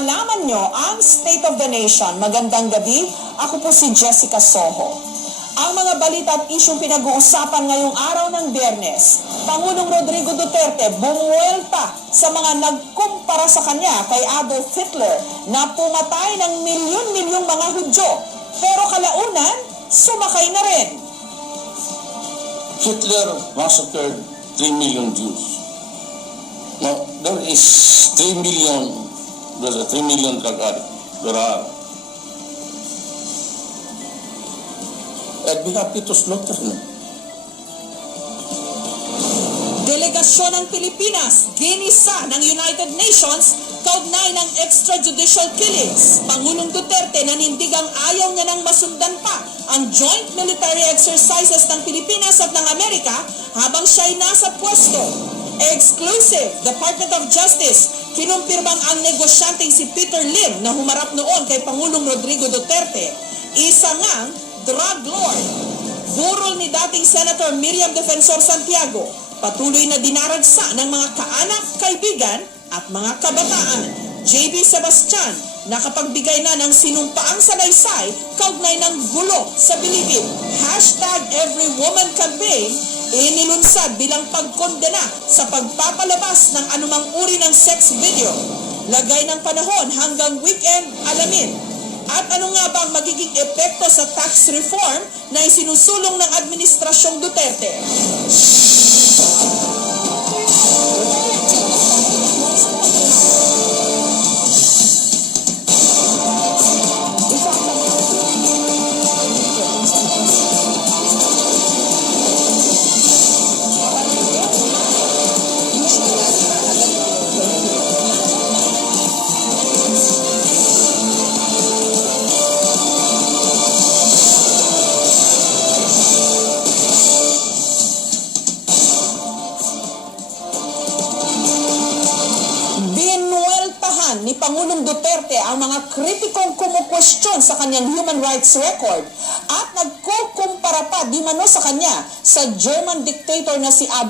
malaman nyo ang State of the Nation. Magandang gabi, ako po si Jessica Soho. Ang mga balita at isyong pinag-uusapan ngayong araw ng Biyernes, Pangulong Rodrigo Duterte bumuwelta sa mga nagkumpara sa kanya kay Adolf Hitler na pumatay ng milyon-milyong mga Hudyo. Pero kalaunan, sumakay na rin. Hitler massacred 3 million Jews. Now, there is 3 million, there's a 3 million drug addicts. There are. I'd be happy to slaughter them. Delegasyon ng Pilipinas, ginisa ng United Nations, kaugnay ng extrajudicial killings. Pangulong Duterte nanindigang ayaw niya nang masundan pa ang joint military exercises ng Pilipinas at ng Amerika habang siya'y nasa pwesto. Exclusive, Department of Justice, kinumpirmang ang negosyanteng si Peter Lim na humarap noon kay Pangulong Rodrigo Duterte, isa ngang drug lord. Burol ni dating Senator Miriam Defensor Santiago, patuloy na dinaragsa ng mga kaanak, kaibigan at mga kabataan. JB Sebastian, nakapagbigay na ng sinumpaang salaysay kaugnay ng gulo sa Bilibid. #EveryWoman campaign, inilunsad bilang pagkondena sa pagpapalabas ng anumang uri ng sex video. Lagay ng panahon hanggang weekend, alamin. At ano nga bang magiging epekto sa tax reform na isinusulong ng Administrasyong Duterte? Ni Pangulong Duterte ang mga kritikong kumukwestiyon sa kanyang human rights record at nagkukumpara pa di mano sa kanya sa German dictator na si Adolf